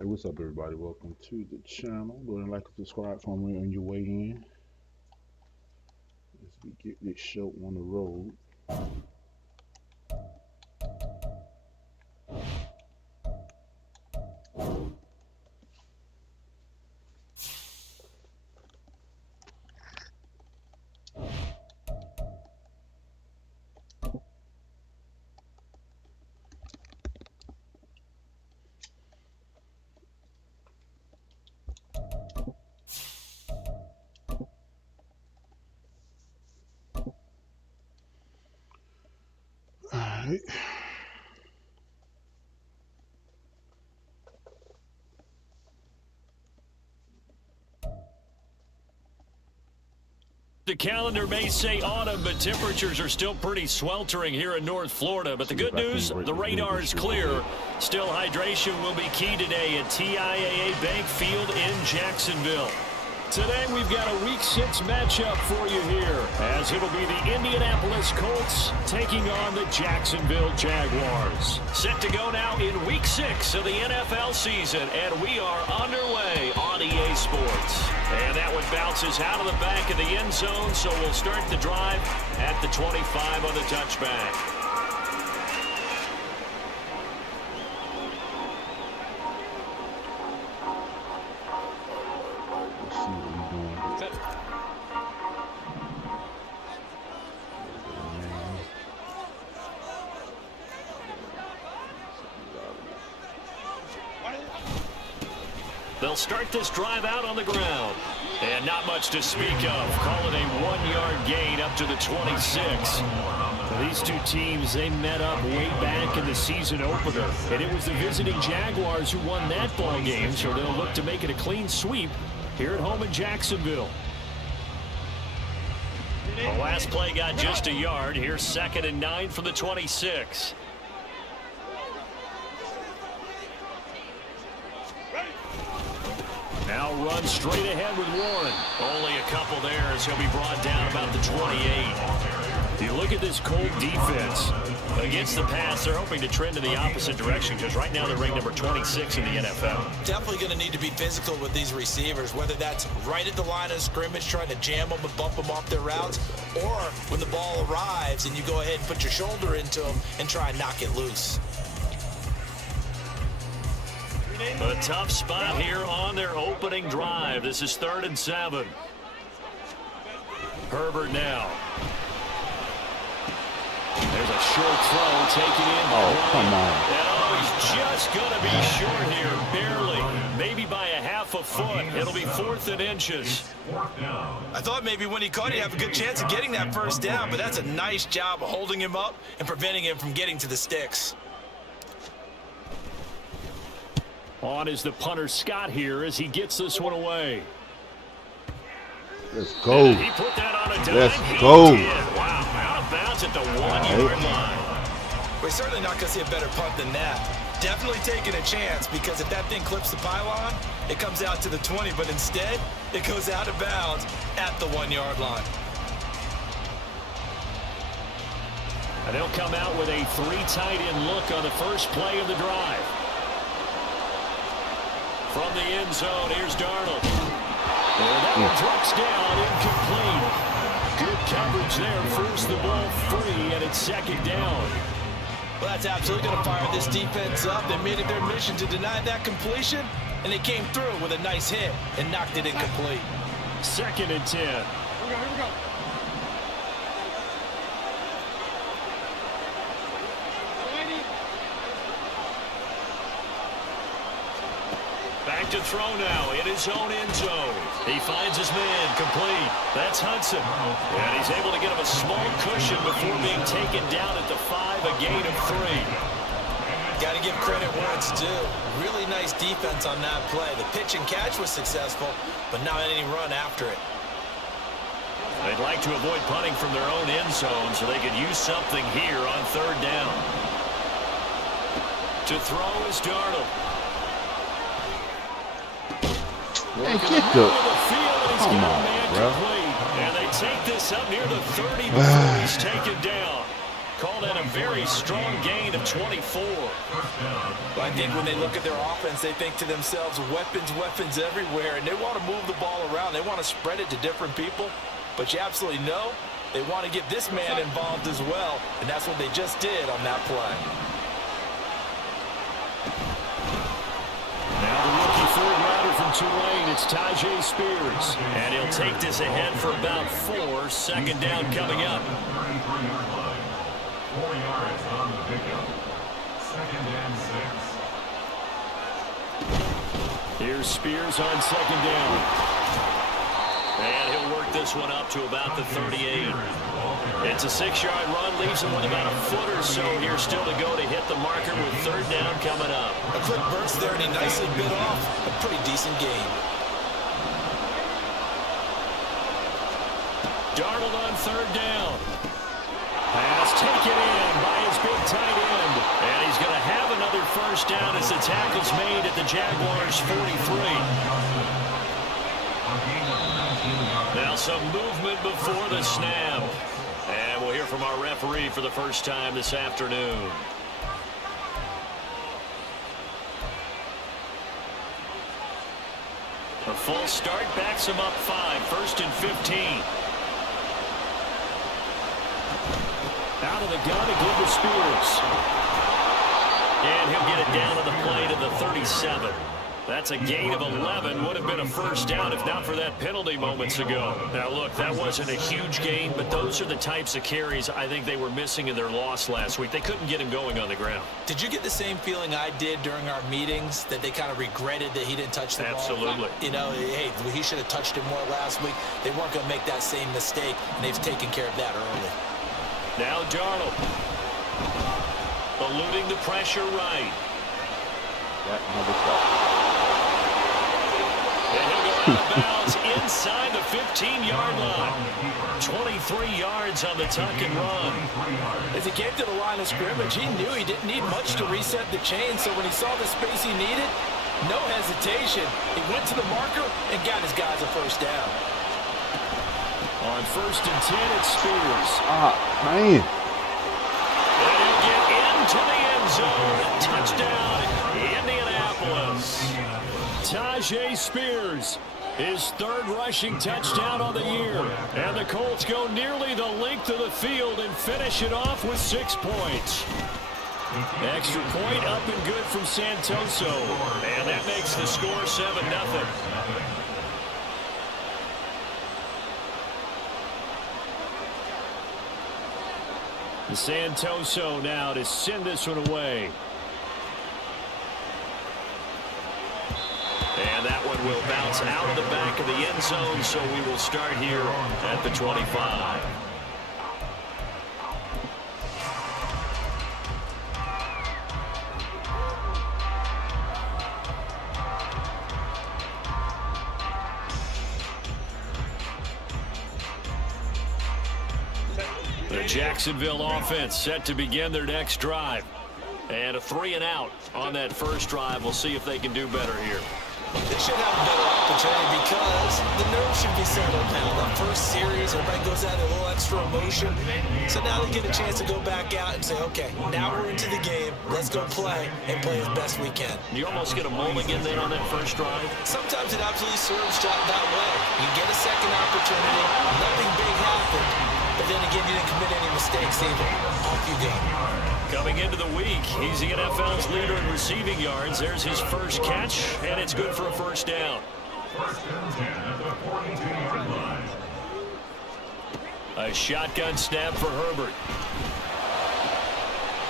Hey, what's up, everybody? Welcome to the channel. Go ahead and like and subscribe for me on your way in as we get this show on the road. Alright. The calendar may say autumn, but temperatures are still pretty sweltering here in North Florida. But the good news, the radar is clear. Still, hydration will be key today at TIAA Bank Field in Jacksonville. Today, we've got a Week 6 matchup for you here, as it'll be the Indianapolis Colts taking on the Jacksonville Jaguars. Set to go now in Week 6 of the NFL season, and we are underway on EA Sports. And that one bounces out of the back of the end zone, so we'll start the drive at the 25 on the touchback. They'll start this drive out on the ground. And not much to speak of. Call it a 1-yard gain up to the 26. These two teams, they met up way back in the season opener. And it was the visiting Jaguars who won that ball game, so they'll look to make it a clean sweep here at home in Jacksonville. The last play got just a yard. Here's 2nd and 9 from the 26. Now run straight ahead with Warren. Only a couple there as he'll be brought down about the 28. You look at this Colt defense. Against the pass, they're hoping to trend in the opposite direction because right now they're ranked number 26 in the NFL. Definitely going to need to be physical with these receivers, whether that's right at the line of scrimmage trying to jam them and bump them off their routes, or when the ball arrives and you go ahead and put your shoulder into them and try and knock it loose. A tough spot here on their opening drive. This is 3rd and 7. Herbert now. There's a short throw taken in. Oh, come on. And he's just going to be short here, barely. Maybe by a half a foot. It'll be 4th and inches. I thought maybe when he caught it, he'd have a good chance of getting that first down, but that's a nice job of holding him up and preventing him from getting to the sticks. On is the punter Scott here as he gets this one away. Let's go. He put that on a dime. Let's go. Wow, out of bounds at the 1-yard line. We're certainly not going to see a better punt than that. Definitely taking a chance because if that thing clips the pylon, it comes out to the 20, but instead, it goes out of bounds at the 1-yard line. And they'll come out with a 3 tight end look on the first play of the drive. From the end zone, here's Darnold. And that one drops down, incomplete. Good coverage there, forced the ball free, and it's 2nd down. Well, that's absolutely going to fire this defense up. They made it their mission to deny that completion, and they came through with a nice hit and knocked it incomplete. 2nd and 10. Here we go. Back to throw now in his own end zone. He finds his man complete. That's Hudson. And he's able to get him a small cushion before being taken down at the 5, a gain of 3. Got to give credit where it's due. Really nice defense on that play. The pitch and catch was successful, but not any run after it. They'd like to avoid punting from their own end zone so they could use something here on 3rd down. To throw is Darnold. Hey, get the... Come on, bro. And they take this up near the 30 before he's taken down. Call that a very strong gain of 24. Well, I think when they look at their offense, they think to themselves, weapons, weapons everywhere, and they want to move the ball around. They want to spread it to different people, but you absolutely know they want to get this man involved as well, and that's what they just did on that play. Now the rookie third rounder from Tulane, it's Tajay Spears. And he'll take this ahead for about 4. Second down coming up. 4 yards on the pickup. 2nd and 6. Here's Spears on second down. And he'll work this one up to about the 38. It's a 6-yard run, leaves him with about a foot or so here still to go to hit the marker with third down coming up. A quick burst there, and he nicely bit off a pretty decent gain. Darnold on third down. Pass taken in by his big tight end. And he's going to have another first down as the tackle's made at the Jaguars' 43. Now some movement before the snap. And we'll hear from our referee for the first time this afternoon. A full start backs him up 5. 1st and 15. Out of the gun again to Spears. And he'll get it down on the play to the 37. That's a gain of 11. Would have been a first down if not for that penalty moments ago. Now, look, that wasn't a huge gain, but those are the types of carries I think they were missing in their loss last week. They couldn't get him going on the ground. Did you get the same feeling I did during our meetings, that they kind of regretted that he didn't touch the ball? Absolutely. You know, hey, he should have touched it more last week. They weren't going to make that same mistake, and they've taken care of that early. Now Darnold. Eluding the pressure right. And he'll go out of bounds inside the 15-yard line. 23 yards on the tuck and run. As he came to the line of scrimmage, he knew he didn't need much to reset the chain, so when he saw the space he needed, no hesitation. He went to the marker and got his guys a first down. On 1st and 10, it's Spears. Man. And he'll get into the end zone. Touchdown, Indianapolis. Tajay Spears, his 3rd rushing touchdown on the year. And the Colts go nearly the length of the field and finish it off with 6 points. Extra point up and good from Santoso. And that makes the score 7-0. Santoso now to send this one away. And that one will bounce out of the back of the end zone, so we will start here at the 25. The Jacksonville offense set to begin their next drive. And a 3-and-out on that first drive. We'll see if they can do better here. They should have a better opportunity because the nerves should be settled now. That first series, everybody goes out a little extra emotion. So now they get a chance to go back out and say, okay, now we're into the game. Let's go play and play as best we can. You almost get a mulligan then on that first drive? Sometimes it absolutely serves that way. You get a second opportunity. Nothing big happened. But then again, you didn't commit any mistakes either. Off you go. Coming into the week, he's the NFL's leader in receiving yards. There's his first catch, and it's good for a first down. 1st and 10 at the 42-yard line. A shotgun snap for Herbert.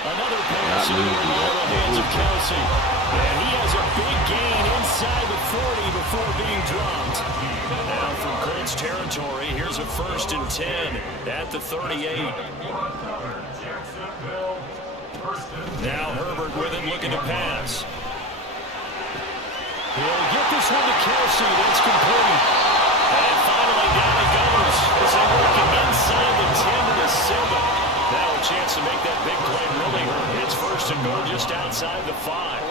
Another pass into the hands of Kelsey. And he has a big gain inside the 40 before being dropped. Now from Colts territory, here's a 1st and 10 at the 38. Now Herbert with it, looking to pass. He'll get this one to Kelsey. That's complete. And finally down he goes as they work it inside the 10 to the 7. Now a chance to make that big play really hurt. It's 1st and goal just outside the 5.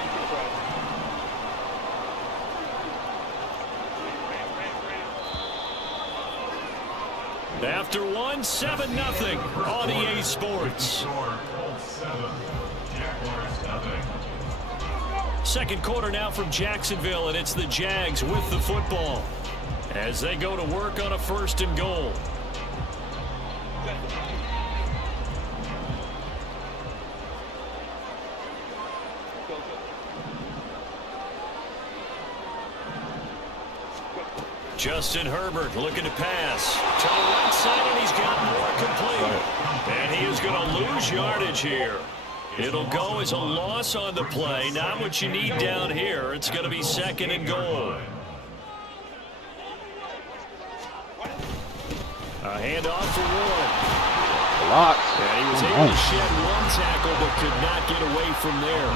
After one, 7-0 on EA Sports. Second quarter now from Jacksonville, and it's the Jags with the football as they go to work on a 1st and goal. Justin Herbert looking to pass to the right side, and he's got more complete. And he is going to lose yardage here. It'll go as a loss on the play. Not what you need down here. It's going to be 2nd and goal. A handoff for Warren. And he was able to shed one tackle but could not get away from there.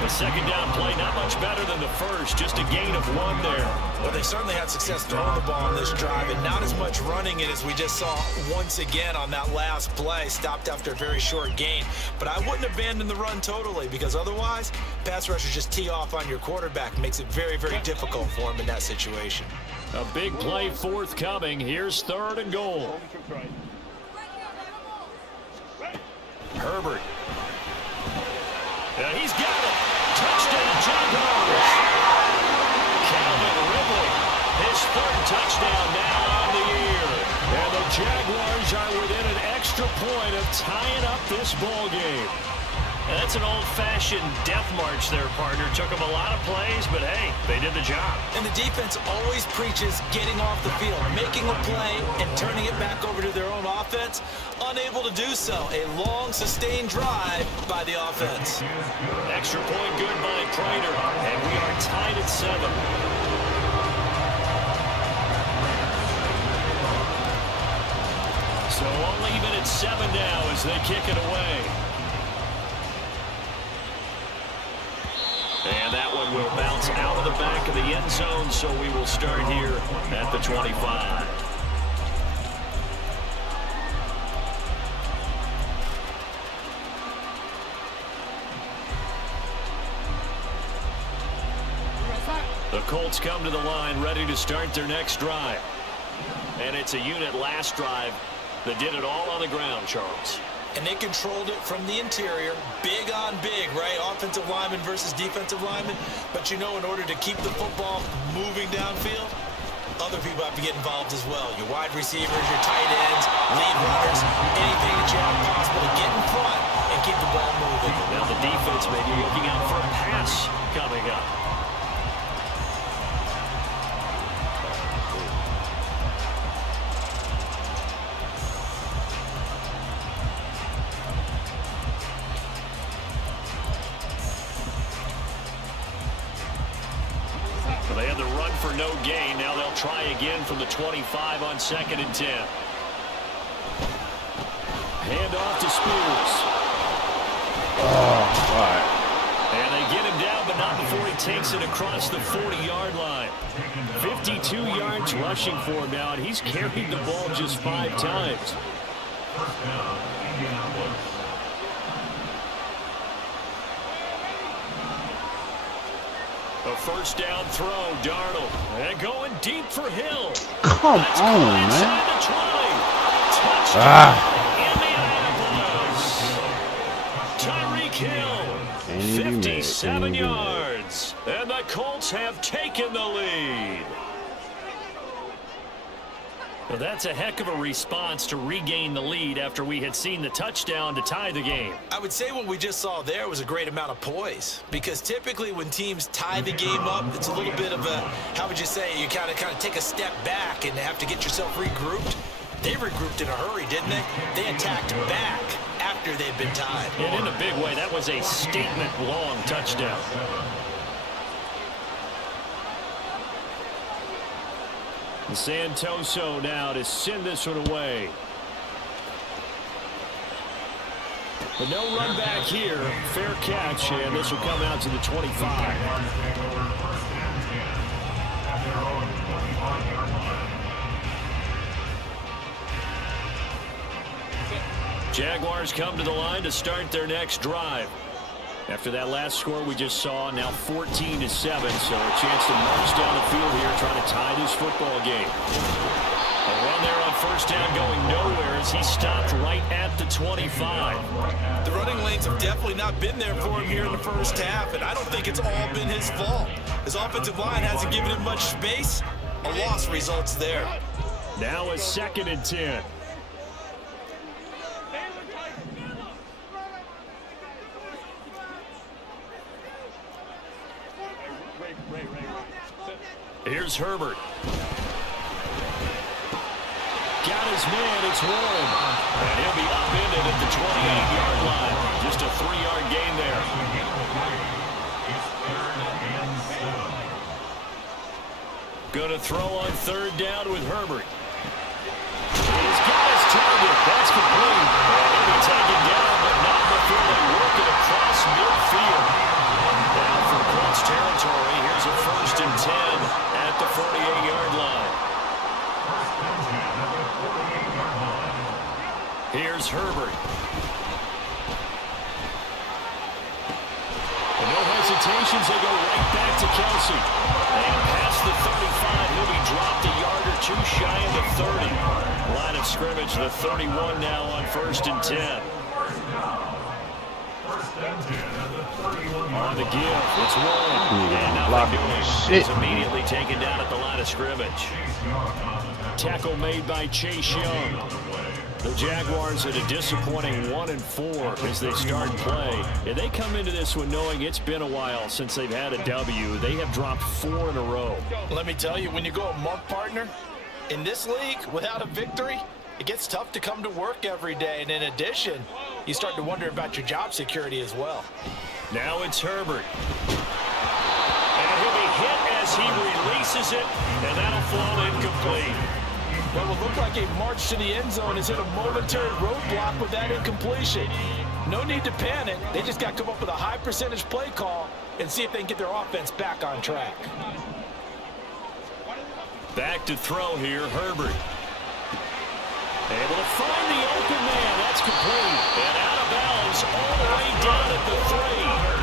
The 2nd down play, not much better than the first, just a gain of 1 there. Well, they certainly had success throwing the ball on this drive, and not as much running it as we just saw once again on that last play. Stopped after a very short gain. But I wouldn't abandon the run totally, because otherwise, pass rushers just tee off on your quarterback. Makes it very, very difficult for him in that situation. A big play forthcoming. Here's 3rd and goal. Herbert. And he's got it. Touchdown, Jaguars. Calvin Ridley, his 3rd touchdown now on the year. And the Jaguars are within an extra point of tying up this ball game. And that's an old-fashioned death march there, partner. Took them a lot of plays, but hey, they did the job. And the defense always preaches getting off the field, making a play, and turning it back over to their own offense. Unable to do so. A long, sustained drive by the offense. Extra point good by Prater, and we are tied at 7. So only even at 7 now as they kick it away. And that one will bounce out of the back of the end zone, so we will start here at the 25. The Colts come to the line ready to start their next drive. And it's a unit last drive that did it all on the ground, Charles. And they controlled it from the interior, big on big, right? Offensive lineman versus defensive lineman. But you know, in order to keep the football moving downfield, other people have to get involved as well. Your wide receivers, your tight ends, lead runners, anything that you have possible to get in front and keep the ball moving. Now the defense may be looking out for a pass coming up. They had the run for no gain. Now they'll try again from the 25 on 2nd and 10. Hand off to Spears. And they get him down, but not before he takes it across the 40-yard line. 52 yards rushing for him now, and he's carried the ball just 5 times. A 1st down throw, Darnold. And going deep for Hill. Come That's on, man. man. The 20. Touchdown, Indianapolis. Tyreek Hill, 57 yards. And the Colts have taken the lead. Well, that's a heck of a response to regain the lead after we had seen the touchdown to tie the game. I would say what we just saw there was a great amount of poise, because typically when teams tie the game up, it's a little bit of a, how would you say, you kind of take a step back and have to get yourself regrouped. They regrouped in a hurry, didn't they? They attacked back after they'd been tied. And in a big way, that was a statement-long touchdown. Santoso now to send this one away. But no run back here. Fair catch, and this will come out to the 25. Jaguars come to the line to start their next drive. After that last score we just saw, now 14-7, so a chance to march down the field here trying to tie this football game. A run there on first down going nowhere as he stopped right at the 25. The running lanes have definitely not been there for him here in the first half, and I don't think it's all been his fault. His offensive line hasn't given him much space. A loss results there. Now a 2nd and 10. Here's Herbert. Got his man, it's Warren. And he'll be upended at the 28-yard line. Just a 3-yard gain there. Going to throw on 3rd down with Herbert. He's got his target. That's complete. And he'll be taken down, but not before they work it across midfield. Now from Colts territory, here's a 1st and 10 at the 48-yard line. Here's Herbert. And no hesitations, they go right back to Kelsey. And past the 35, he'll be dropped a yard or 2 shy of the 30. Line of scrimmage, the 31 now on 1st and 10. On the give, it's Warren. And nothing doing. He's immediately taken down at the line of scrimmage. Tackle made by Chase Young. The Jaguars had a disappointing 1-4 as they start play. And they come into this one knowing it's been a while since they've had a W. They have dropped 4 in a row. Let me tell you, when you go a month, partner, in this league without a victory, it gets tough to come to work every day. And in addition, you start to wonder about your job security as well. Now it's Herbert. And he'll be hit as he releases it, and that'll fall incomplete. What will look like a march to the end zone has hit a momentary roadblock with that incompletion. No need to panic. They just got to come up with a high percentage play call and see if they can get their offense back on track. Back to throw here, Herbert. Able to find the open man. That's complete. And out of bounds all the way down at the 3.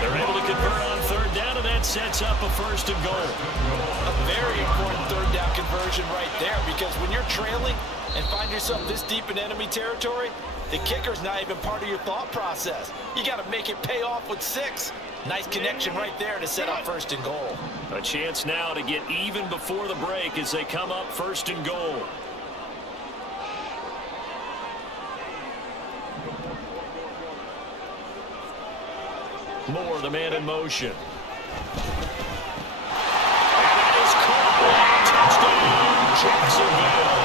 They're able to convert on 3rd down, and that sets up a 1st and goal. A very important 3rd down conversion right there, because when you're trailing and find yourself this deep in enemy territory, the kicker's not even part of your thought process. You got to make it pay off with 6. Nice connection right there to set up 1st and goal. A chance now to get even before the break as they come up 1st and goal. Moore, the man in motion. And that is caught. Touchdown, Jacksonville.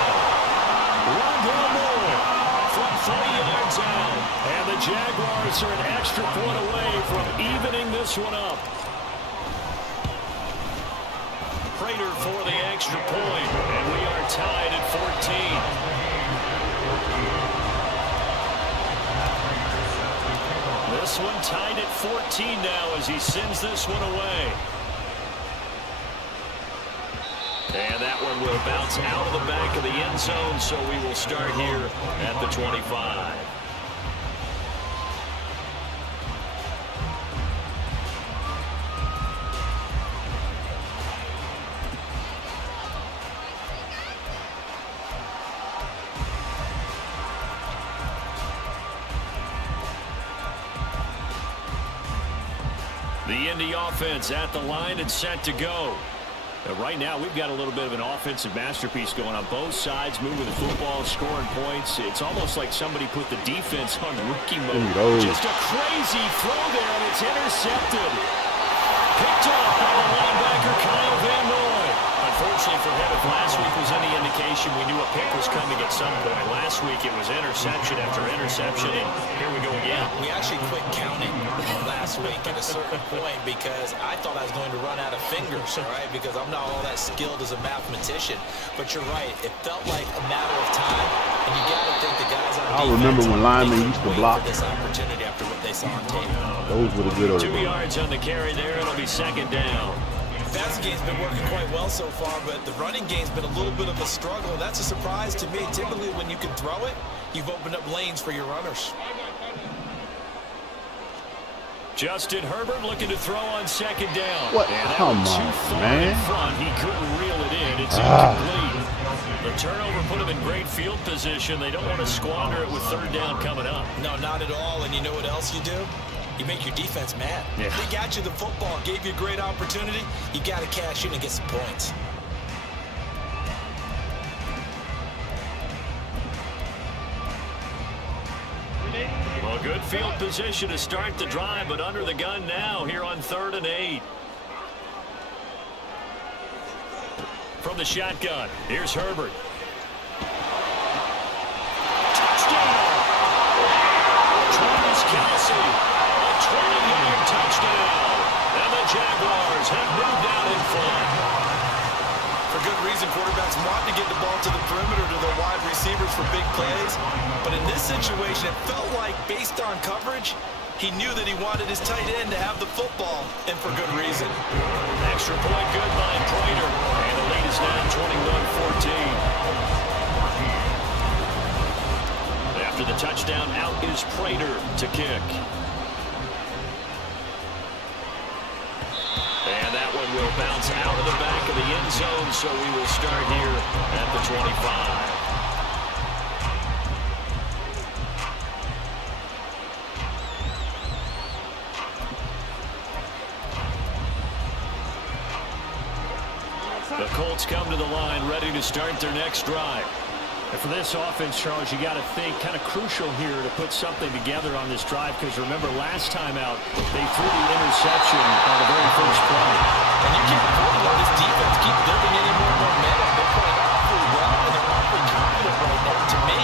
Rondell Moore from 3 yards out. And the Jaguars are an extra point away from evening this one up. Prater for the extra point, and we are tied at 14. This one tied at 14 now as he sends this one away. And that one will bounce out of the back of the end zone, so we will start here at the 25. The Indy offense at the line and set to go. Right now, we've got a little bit of an offensive masterpiece going on both sides, moving the football, scoring points. It's almost like somebody put the defense on rookie mode. Just a crazy throw there, and it's intercepted. Picked off by the linebacker, Kyle Van Noy. Unfortunately for him, if last week was any indication, we knew a pick was coming at some point. Last week, it was interception after interception, and here we go again. We actually quit counting last week at a certain point because I thought I was going to run out of fingers, all right, because I'm not all that skilled as a mathematician. But you're right. It felt like a matter of time, and you got to think the guys on defense, I remember when linemen used to block. For this opportunity after what they saw on tape. Those were the good old 2 yards on the carry there. It'll be 2nd down. The passing game's been working quite well so far, but the running game's been a little bit of a struggle. That's a surprise to me. Typically, when you can throw it, you've opened up lanes for your runners. Justin Herbert looking to throw on 2nd down. What? And that Come one on, too far man. in front. He couldn't reel it in. It's incomplete. The turnover put them in great field position. They don't want to squander it with third down coming up. No, not at all. And you know what else you do? You make your defense mad. Yeah. They got you the football, gave you a great opportunity. You got to cash in and get some points. Well, good field position to start the drive, but under the gun now here on 3rd and 8. From the shotgun, here's Herbert. Touchdown! Travis Kelce, a 20-yard touchdown. And the Jaguars have moved out in front. For good reason, quarterbacks want to get the ball to the perimeter to their wide receivers for big plays. But in this situation, it felt like, based on coverage, he knew that he wanted his tight end to have the football, and for good reason. Extra point good by Prater. And the lead is now 21-14. After the touchdown, out is Prater to kick. And that one will bounce out of the back of the end zone, so we will start here at the 25. The Colts come to the line, ready to start their next drive. And for this offense, Charles, you got to think kind of crucial here to put something together on this drive, because remember last time out they threw the interception on the very first play. And you can't afford to let this defense keep building any more momentum. They're playing awfully well, and they're awfully confident right now. To me,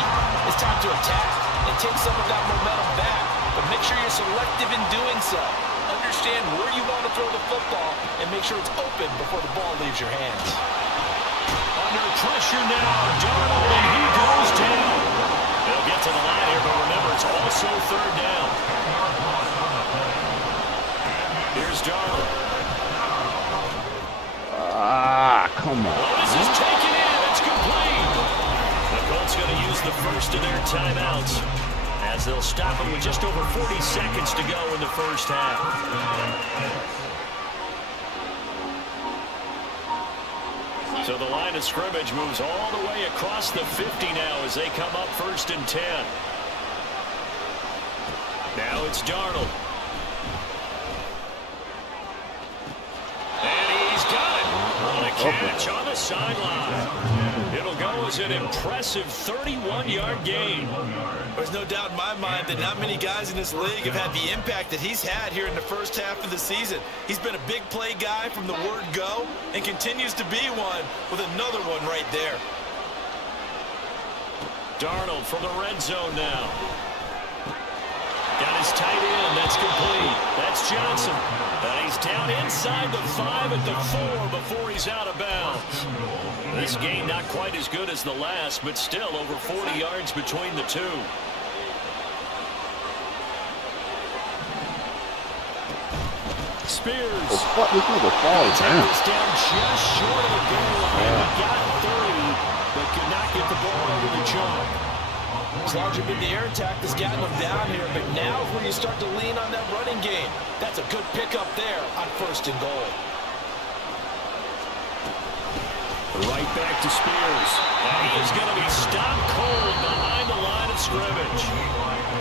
it's time to attack and take some of that momentum back. But make sure you're selective in doing so. Understand where you want to throw the football and make sure it's open before the ball leaves your hands. Under pressure now, Darnold, and he goes down. They'll get to the line here, but remember, it's also 3rd down. Here's Darnold. Come on. Well, this is taken in. It's complete. The Colts going to use the first of their timeouts as they'll stop it with just over 40 seconds to go in the first half. So the line of scrimmage moves all the way across the 50 now as they come up 1st and 10. Now it's Darnold. And he's got it. What a catch on the sideline. It'll go as an impressive 31-yard gain. There's no doubt in my mind that not many guys in this league have had the impact that he's had here in the first half of the season. He's been a big play guy from the word go and continues to be one with another one right there. Darnold from the red zone now. Got his tight end. That's complete. That's Johnson. And he's down inside the 5 at the 4 before he's out of bounds. This game not quite as good as the last, but still over 40 yards between the two. Spears. Oh, fuck, this nigga falls down. Takes down just short of the goal line. He got 3, but could not get the ball over the chalk. It's largely been the air attack that's gotten them down here, but now is where you start to lean on that running game. That's a good pickup there on 1st and goal. Right back to Spears. And he is going to be stopped cold behind the line of scrimmage.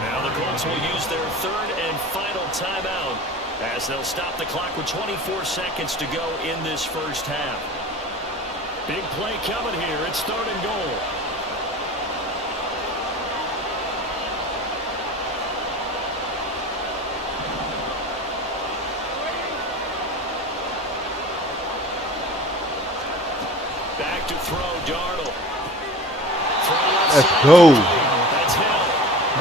Now the Colts will use their 3rd and final timeout as they'll stop the clock with 24 seconds to go in this first half. Big play coming here. It's 3rd and goal. Back to throw, Darnold. Let's go. That's Hill.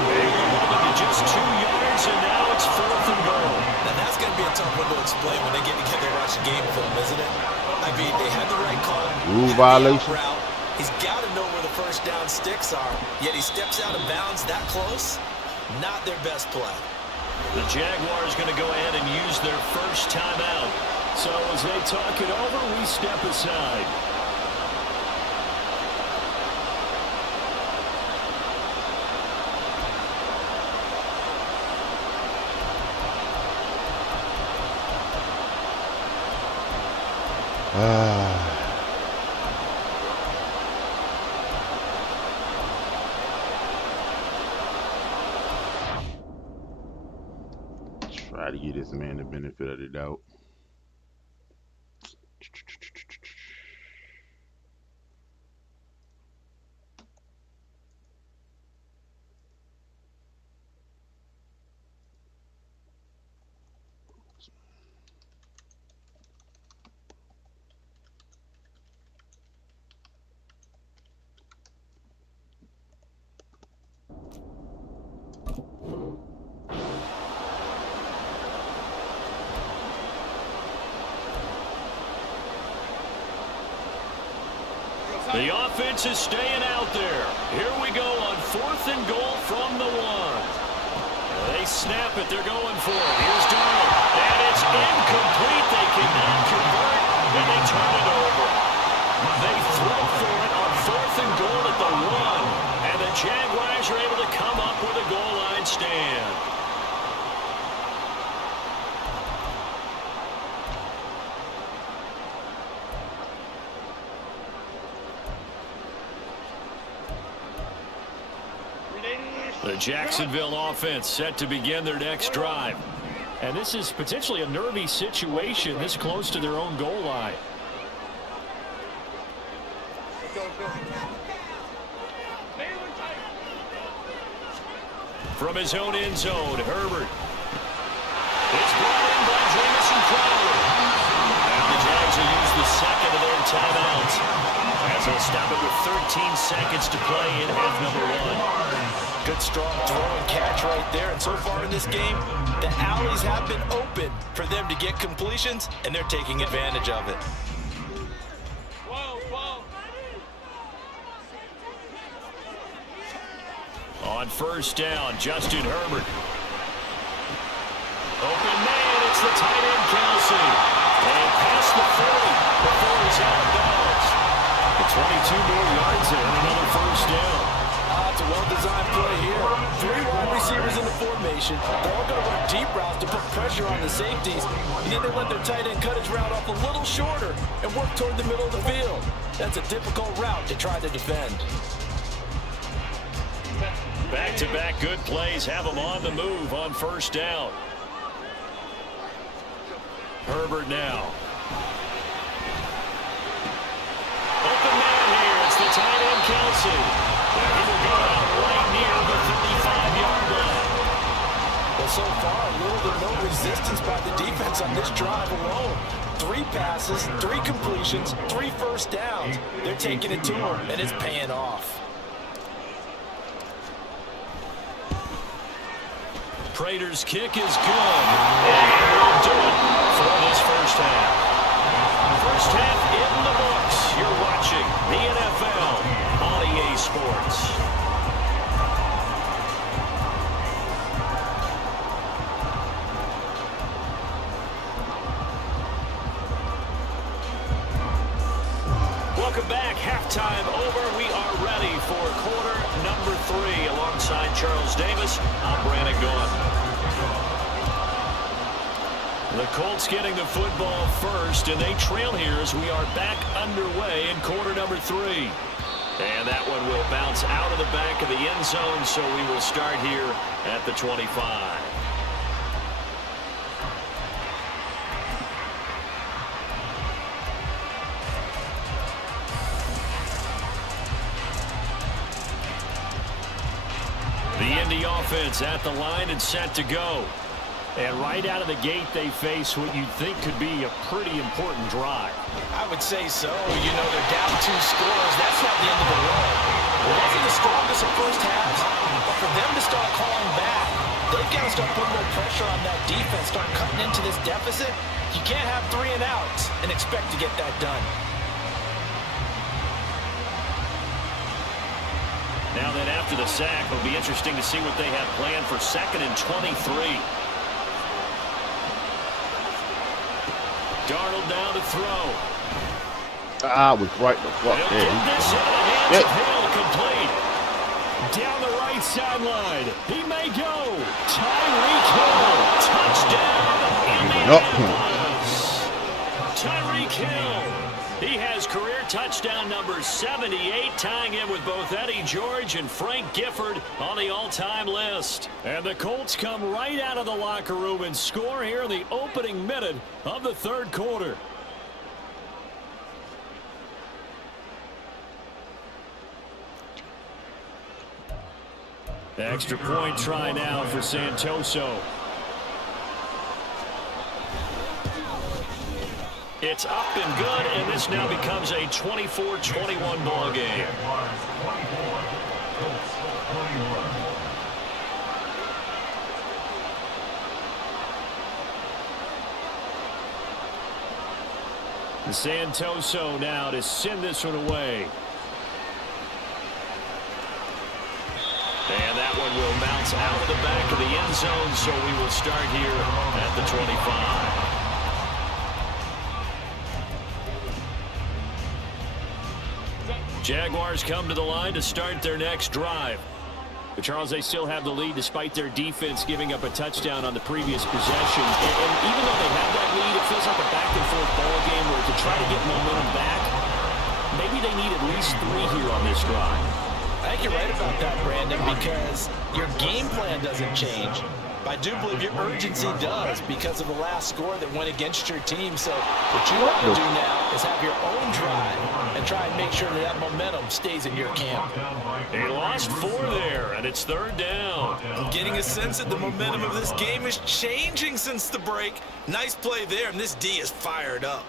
They were to just 2 yards, and now it's 4th and goal. Now that's going to be a tough one to explain when they get together and watch the game film, isn't it? I mean, they had the right call. Rule violation. Route. He's got to know where the first down sticks are, yet he steps out of bounds that close. Not their best play. The Jaguars going to go ahead and use their first timeout. So as they talk it over, we step aside. the man the benefit of the doubt. The offense is staying out there. Here we go on 4th and goal from the 1. They snap it. They're going for it. Here's Darnold. And it's incomplete. They cannot convert, and they turn it over. They throw for it on 4th and goal at the 1. And the Jaguars are able to come up with a goal line stand. The Jacksonville offense set to begin their next drive. And this is potentially a nervy situation this close to their own goal line. From his own end zone, Herbert. It's brought in by Jamison Crowder. And the Jags will use the second of their timeouts as they'll stop it with 13 seconds to play in half number 1. Good strong throw and catch right there. And so far in this game, the alleys have been open for them to get completions, and they're taking advantage of it. On 1st down, Justin Herbert. Open man, it's the tight end, Kelsey. And past the 40 before he's out of bounds. 22 more yards there and another 1st down. It's a well-designed play here. 3 wide receivers in the formation. They're all going to run deep routes to put pressure on the safeties. And then they let their tight end cut his route off a little shorter and work toward the middle of the field. That's a difficult route to try to defend. Back-to-back good plays have them on the move on 1st down. Herbert now. Open man here. It's the tight end, Kelsey. He will go out right near the 35-yard line. Well, so far, little to no resistance by the defense on this drive alone. 3 passes, 3 completions, 3 first downs. They're taking it to him, and it's paying off. Prater's kick is good. And he'll do it for this 1st half. 1st half in the books. You're watching the NFL on EA Sports. Welcome back. Halftime over. We are ready for quarter number 3. Alongside Charles Davis, I'm Brandon Gaughan. The Colts getting the football first, and they trail here as we are back underway in quarter number 3. And that one will bounce out of the back of the end zone, so we will start here at the 25. The Indy offense at the line and set to go. And right out of the gate, they face what you'd think could be a pretty important drive. I would say so. You know, they're down 2 scores. That's not the end of the road. It wasn't the strongest of first halves, but for them to start calling back, they've got to start putting more pressure on that defense, start cutting into this deficit. You can't have 3 and outs and expect to get that done. Now then, after the sack, it'll be interesting to see what they have planned for 2nd and 23. Darnold down to throw. I was right the fuck He'll there. get this into the hands of Hill, complete. Down the right sideline. He may go. Tyreek Hill. Touchdown. Indianapolis. Tyreek Hill. He has career touchdown number 78, tying him with both Eddie George and Frank Gifford on the all-time list. And the Colts come right out of the locker room and score here in the opening minute of the third quarter. The extra point try now for Santoso. It's up and good, and this now becomes a 24-21 ball game. Santoso now to send this one away. And that one will bounce out of the back of the end zone, so we will start here at the 25. Jaguars come to the line to start their next drive. But Charles, they still have the lead despite their defense giving up a touchdown on the previous possession. And even though they have that lead, it feels like a back-and-forth ball game where to try to get momentum back, maybe they need at least 3 here on this drive. I think you're right about that, Brandon, because your game plan doesn't change. But I do believe your urgency does because of the last score that went against your team. So what you want to do now is have your own drive and try and make sure that momentum stays in your camp. They lost 4 there, and it's third down. I'm getting a sense that the momentum of this game is changing since the break. Nice play there, and this D is fired up.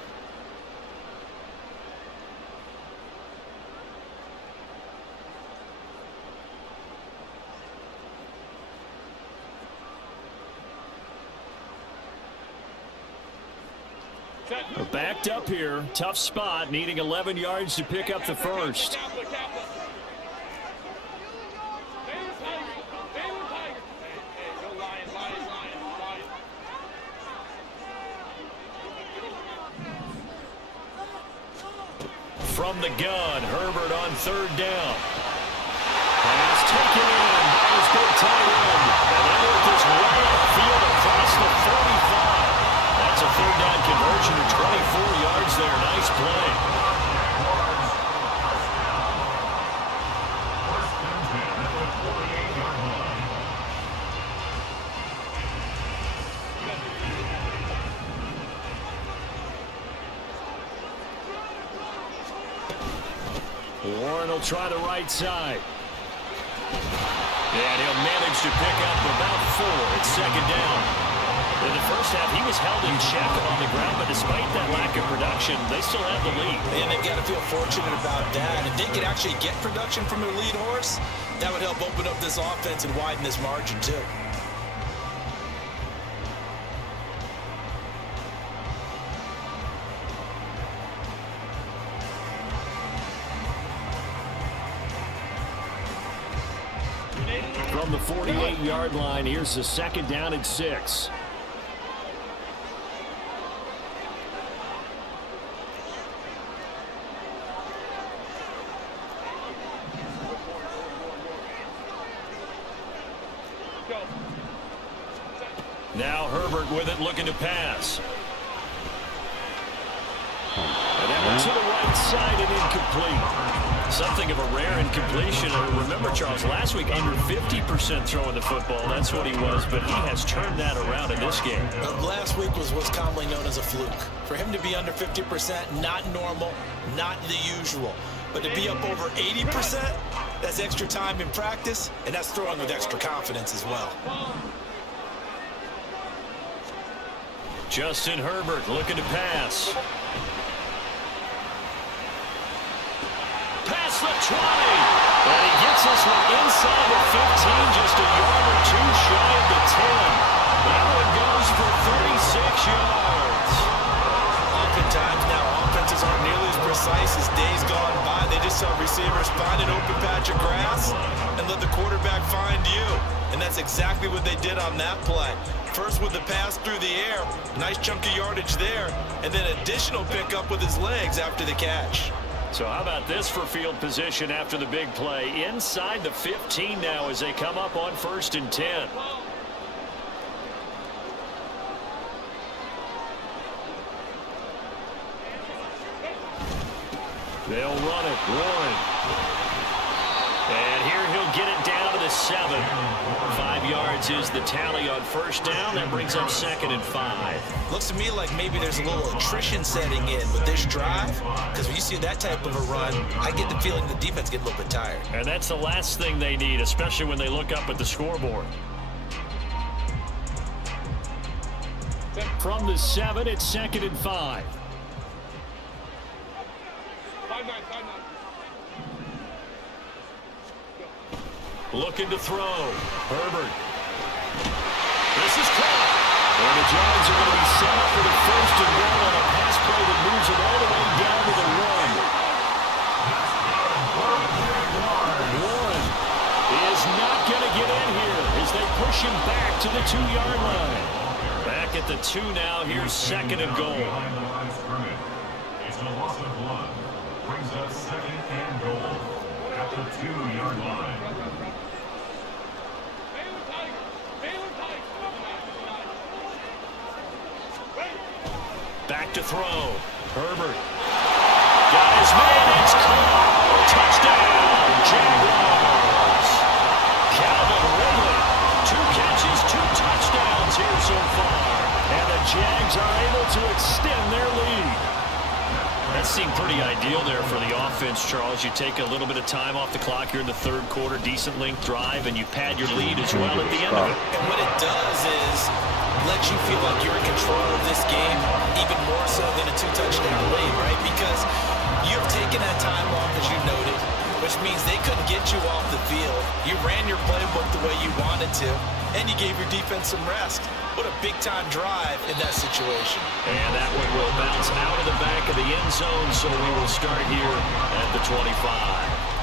We're backed up here. Tough spot, needing 11 yards to pick up the first. From the gun, Herbert on third down. Pass taken in by his big tight end. And they work this way upfield across the 45. That's a third down conversion of 24 yards there. Nice play. Warren will try the right side. And he'll manage to pick up about 4. It's second down. In the first half, he was held in check on the ground, but despite that lack of production, they still have the lead. And they've got to feel fortunate about that. If they could actually get production from their lead horse, that would help open up this offense and widen this margin, too. From the 48-yard line, here's the second down and 6. Now Herbert with it, looking to pass. And that one to the right side and incomplete. Something of a rare incompletion. And remember, Charles, last week under 50% throwing the football. That's what he was, but he has turned that around in this game. Last week was what's commonly known as a fluke. For him to be under 50%, not normal, not the usual. But to be up over 80%, that's extra time in practice, and that's throwing with extra confidence as well. Justin Herbert looking to pass. Past the 20. And he gets this one inside the 15, just a yard or 2 shy of the 10. That one goes for 36 yards. Oftentimes now, offenses aren't nearly as precise as days gone by. They just saw receivers find an open patch of grass and let the quarterback find you. And that's exactly what they did on that play. First with the pass through the air, nice chunk of yardage there, and then additional pickup with his legs after the catch. So how about this for field position after the big play? Inside the 15 now as they come up on 1st and 10. They'll run it. Warren. And here he'll get it down to the 7. 5 yards is the tally on first down. That brings up 2nd and 5. Looks to me like maybe there's a little attrition setting in with this drive, because when you see that type of a run, I get the feeling the defense get a little bit tired. And that's the last thing they need, especially when they look up at the scoreboard. From the 7, it's 2nd and 5. Looking to throw. Herbert. This is caught. And the Jags are going to be set up for the 1st and goal on a pass play that moves it all the way down to the 1. Warren is not going to get in here as they push him back to the 2-yard line. Back at the 2 now. Here's 2nd and goal. It's a loss of 1. Brings up 2nd and goal at the 2-yard line. Back to throw. Herbert. Got his man. It's caught. Touchdown, Jaguars. Calvin Ridley. 2 catches, 2 touchdowns here so far. And the Jags are able to extend their lead. That seemed pretty ideal there for the offense, Charles. You take a little bit of time off the clock here in the 3rd quarter, decent length drive, and you pad your lead as well at the end of it. And what it does is let you feel like you're in control of this game, even more so than a 2-touchdown lead, right? Because you've taken that time off, as you noted, which means they couldn't get you off the field. You ran your playbook the way you wanted to, and you gave your defense some rest. What a big-time drive in that situation. And that one will bounce out of the back of the end zone, so we will start here at the 25.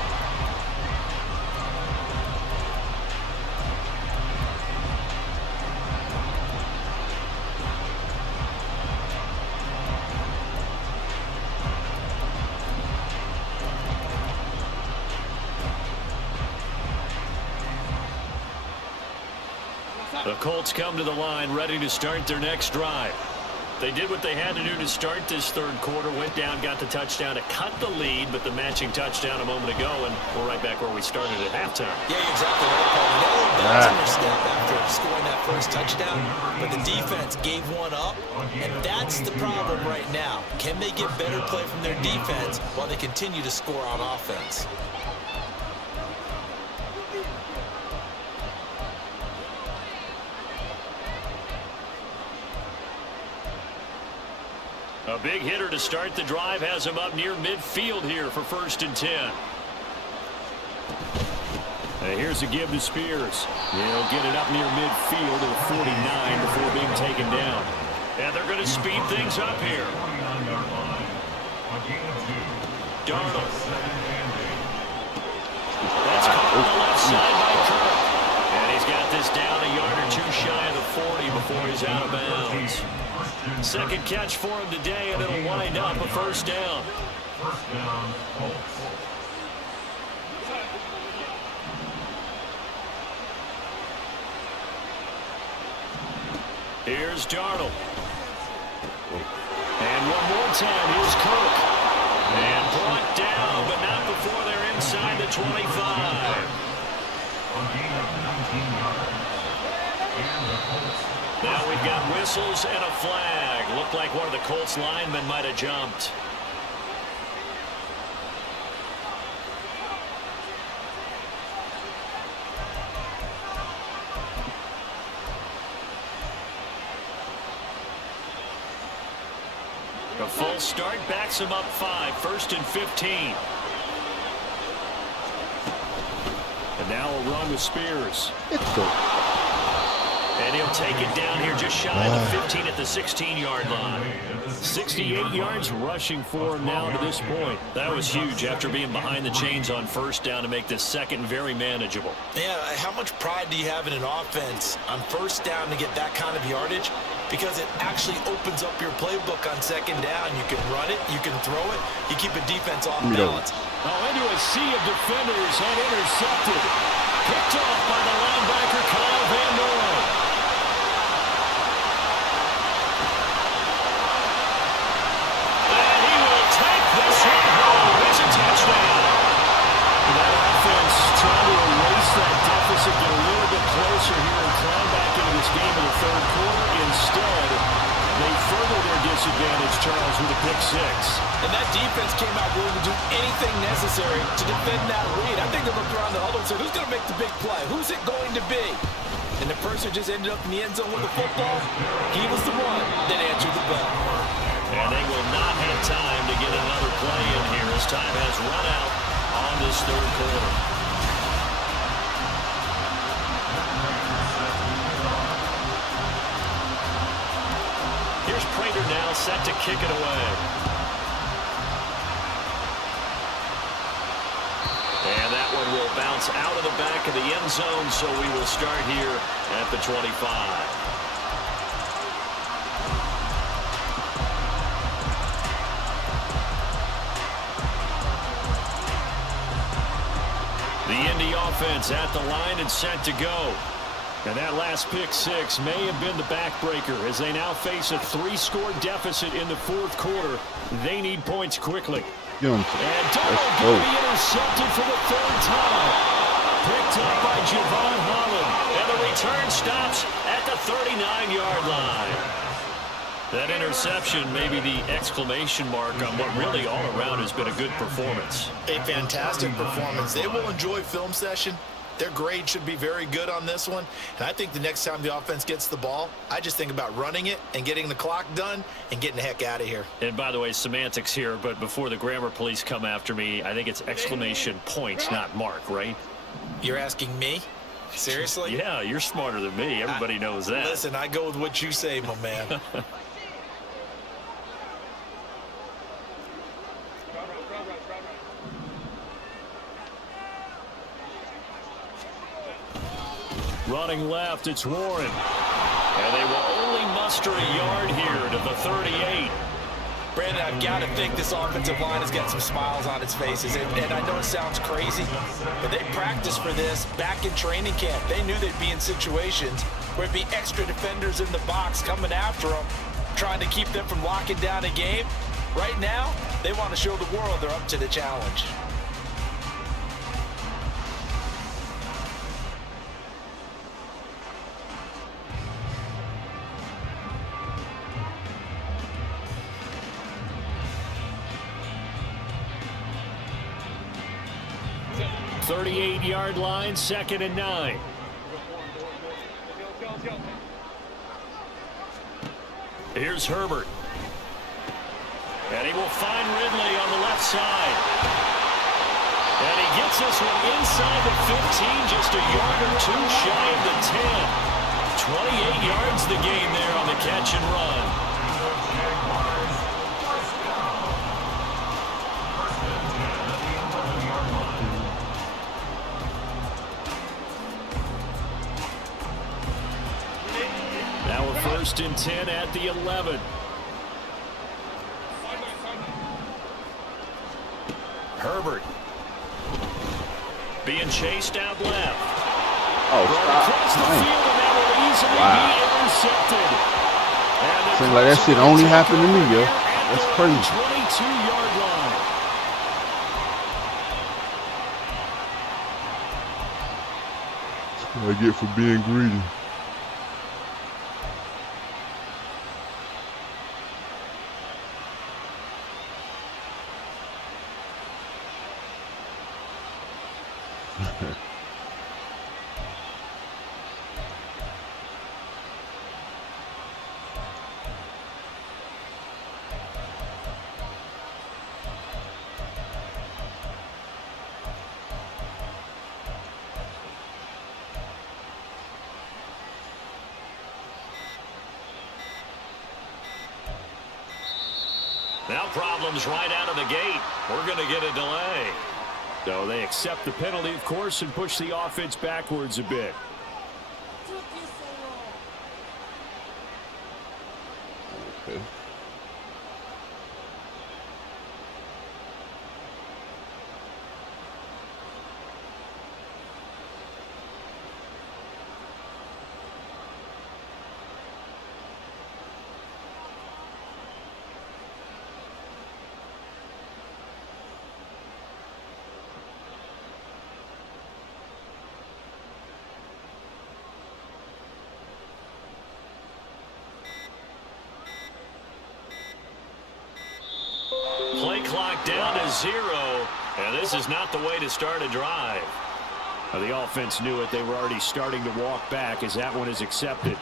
The Colts come to the line ready to start their next drive. They did what they had to do to start this 3rd quarter, went down, got the touchdown to cut the lead, but the matching touchdown a moment ago, and we're right back where we started at halftime. Yeah, you're exactly right, Paul. They got a little bounce in their step after scoring that first touchdown, but the defense gave one up, and that's the problem right now. Can they get better play from their defense while they continue to score on offense? A big hitter to start the drive has him up near midfield here for 1st and 10. And here's a give to Spears. He'll get it up near midfield to the 49 before being taken down. And they're going to speed things up here. Darnold. That's caught on the left side by Kirk. And he's got this down a yard or 2 shy of the 40 before he's out of bounds. 2nd catch for him today, and it'll wind up a 1st down. First down, Colts. Here's Darnold. And one more time, here's Cook. And brought down, but not before they're inside the 25. A gain of 19 yards. And the Colts. Now we've got whistles and a flag. Looked like one of the Colts linemen might have jumped. A full start backs him up 5, 1st and 15. And now a run with Spears. It's good. And he'll take it down here just shy of the 15 at the 16-yard line. 68 yards rushing for him now to this point. That was huge after being behind the chains on 1st down to make this 2nd very manageable. Yeah, how much pride do you have in an offense on 1st down to get that kind of yardage? Because it actually opens up your playbook on 2nd down. You can run it, you can throw it, you keep a defense off balance. Oh, into a sea of defenders and intercepted. Picked off by the linebacker, Kyle Van Noy. And he will take this one home. It's Charles, with a pick six. And that defense came out willing to do anything necessary to defend that lead. I think they looked around the huddle and said, who's going to make the big play? Who's it going to be? And the person just ended up in the end zone with the football. He was the one that answered the bell. And they will not have time to get another play in here as time has run out on this third quarter. Here's Prater now set to kick it away. And that one will bounce out of the back of the end zone, so we will start here at the 25. The Indy offense at the line and set to go. And that last pick six may have been the backbreaker as they now face a 3-score deficit in the fourth quarter. They need points quickly. And Donald going to be intercepted for the third time. Picked up by Javon Holland. And the return stops at the 39-yard line. That interception may be the exclamation mark on what really all around has been a good performance. A fantastic performance. They will enjoy film session. Their grade should be very good on this one. And I think the next time the offense gets the ball, I just think about running it and getting the clock done and getting the heck out of here. And by the way, semantics here, but before the grammar police come after me, I think it's exclamation points, not mark, right? You're asking me? Seriously? Yeah, you're smarter than me. Everybody knows that. Listen, I go with what you say, my man. Running left, it's Warren. And they will only muster a yard here to the 38. Brandon, I've got to think this offensive line has got some smiles on its faces. And I know it sounds crazy, but they practiced for this back in training camp. They knew they'd be in situations where it'd be extra defenders in the box coming after them, trying to keep them from locking down a game. Right now, they want to show the world they're up to the challenge. The 38-yard line, 2nd and 9. Here's Herbert. And he will find Ridley on the left side. And he gets this one inside the 15, just a yard or two shy of the 10. 28 yards the gain there on the catch and run. Now we're 1st and 10 at the 11. Herbert being chased out left. Oh, Brought across the field, and that will easily be intercepted. Seems like that shit only happened to me, yo. That's crazy. 22-yard line. That's what I get for being greedy. Now problems right out of the gate. We're going to get a delay. So they accept the penalty, of course, and push the offense backwards a bit. Okay. clock down to 0. And this is not the way to start a drive. Well, the offense knew it. They were already starting to walk back as that one is accepted.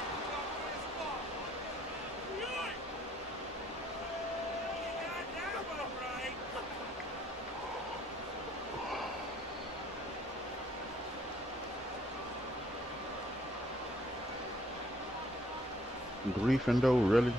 Griefing, really?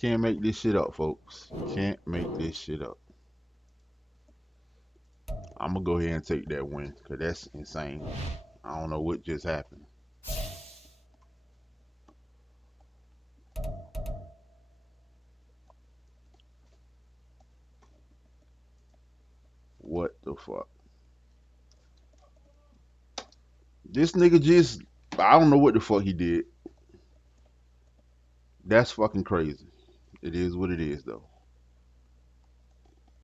Can't make this shit up, folks. Can't make this shit up. I'm gonna go ahead and take that win, because that's insane. I don't know what just happened. What the fuck? This nigga just, I don't know what the fuck he did. That's fucking crazy. It is what it is, though.